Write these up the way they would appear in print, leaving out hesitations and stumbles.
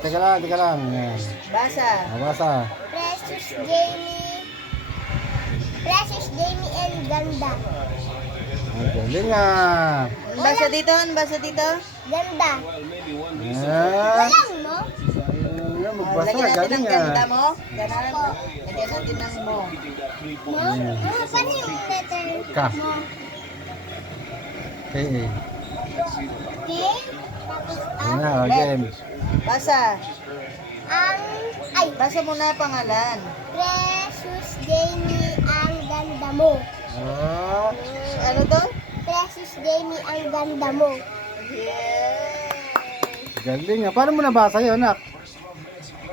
Teka lang, teka lang. Yan. Basa. Basa. Precious Jamie. Precious Jamie and Ganda. Ang galing ah. Basa dito, basa dito. Ganda. Yan. Walang mo? Yan, magbasa. Lagyan natin Galing ng ah. ganda mo. Ganan. Lagyan natin ng mo. Mo? Ano pa rin yung letter Ka. mo? Okay. Okay? Tapos Yan na, again. Basa. ay, Basa muna pangalan. Precious Jamie ang ganda mo. Ah. Ano to? Precious Jamie ang ganda mo. Yes. Galing ah. Paano mo nabasa yun, nak?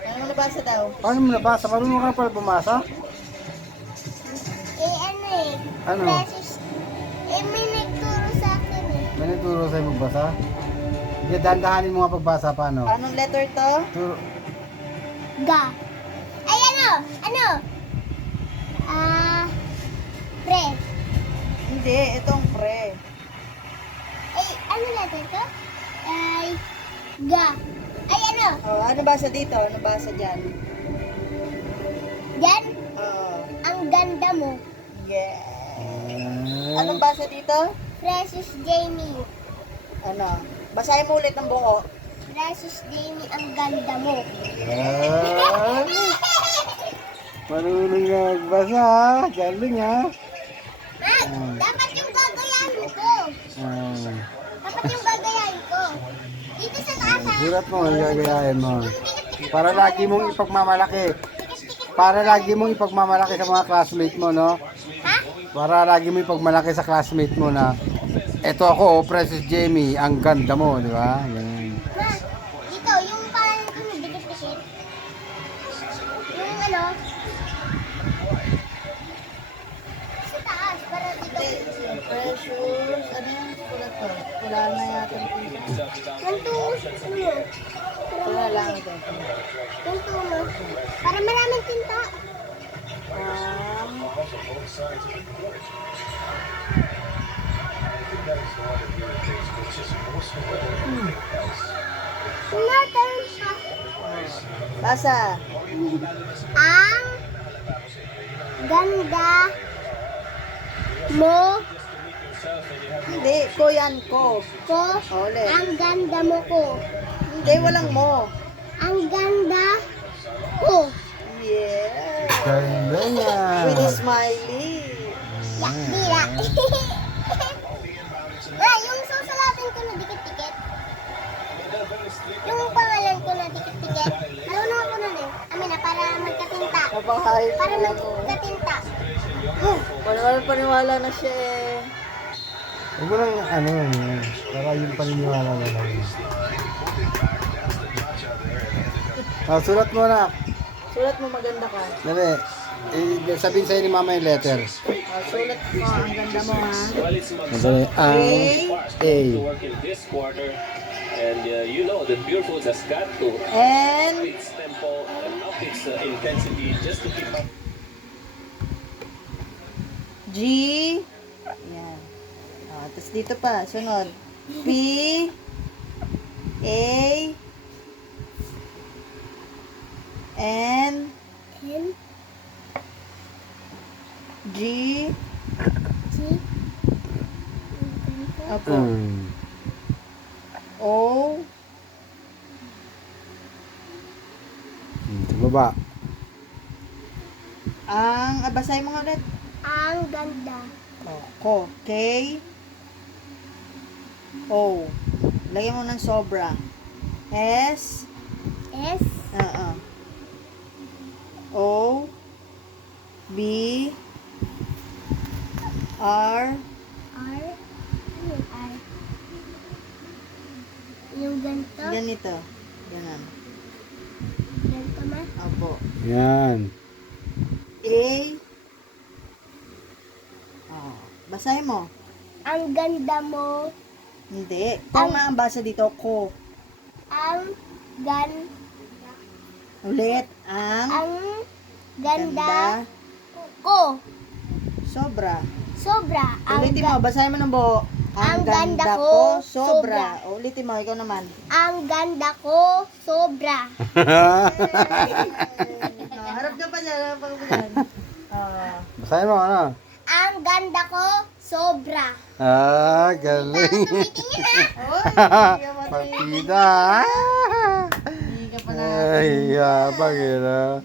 Ano mo nabasa daw? Paano mo nabasa? Paano mo ka pala bumasa? Ano eh? Ano? Precious. May nagturo sa akin eh. May nagturo sa'yo magbasa? Sige, dahan-dahanin mo nga pagbasa. Paano? Anong letter to? Turo. Ga. Ay, ano? Pre. Hindi, itong pre. Ay, ano letter to? Ay, ga. Ay, ano? Oh, ano basa dito? Ano basa dyan? Yan, Oh, ang ganda mo. yeah. Ah. Anong basa dito? Precious Jamie. Ano? Basahin mo ulit ang buo. Precious Jamie, ang ganda mo. Ah. Marunong nga magbasa. Galing ah. Dapat yung gagayahin ko. Ah. Dapat yung gagayahin ko. Dito sa taas ha. Surat mo, ang gagayahin mo. Para lagi mong ipagmamalaki. Para lagi mong ipagmamalaki sa mga classmate mo, no? Ha? Para lagi mo ipagmalaki sa classmate mo na eto ako, Precious Jamie, ang ganda mo, di ba? Ganun. Ma, dito, yung parang ano, dikit-dikit. Yung ano, sa taas, para dito. Precious, ano yung sulat to? Wala na yata dito. Ganito, ano, Wala lang ito. ganito, no? Para maraming tinta. Natin pa. Basa. Ang ganda mo Hindi, ko yan ko. ko. Ulit. Ang ganda mo ko. Hindi, walang mo. Ang ganda ko. Yeah. Galing With ah. a smiley. Yakdira. Yung susulatin ko na dikit-dikit. Yung pangalan ko na dikit-dikit. Marunong ako na eh. Amin na, para magkatinta. Napakahayop Para mo ako. magkatinta. Paniwala na siya eh. Huwag mo lang, ano, para yung paniniwala na lang. Ah, sulat mo na. Sulat mo maganda ka. Dali. Sabihin sa'yo ni mama yung letter. Sulat mo, ang ganda mo ha. Madali. A. to work in this quarter, and you know the Pure Foods has got to And up its tempo and up its intensity just to keep up. G. Yan. Tapos dito pa, sunod. P. A. N. N, G. G, Apo. Mm. O. Sa baba. Basahin mo nga ulit. ang ganda. Ko. K. O. Lagyan mo ng sobra. S. S, O. B. R. R, ano yung R? Yung ganito, Ganito. Ganon. ganito ma. Opo. Yan. A. Basahin mo. Ang ganda mo. Hindi. Kung nga ang basa dito, ko. Ang gan, Ulit. Ang ganda ko. sobra. Sobra. Ang Ulitin mo. Basahin mo ng buo. Ang ganda ko, sobra. O, ulitin mo, ikaw naman. Ang ganda ko, sobra. Harap ka pa dyan, harap ka pa dyan. Basahin mo, ano? Ang ganda ko, sobra. Galing. Partida. Hindi ka pa na. Ay, yabang yun, ah.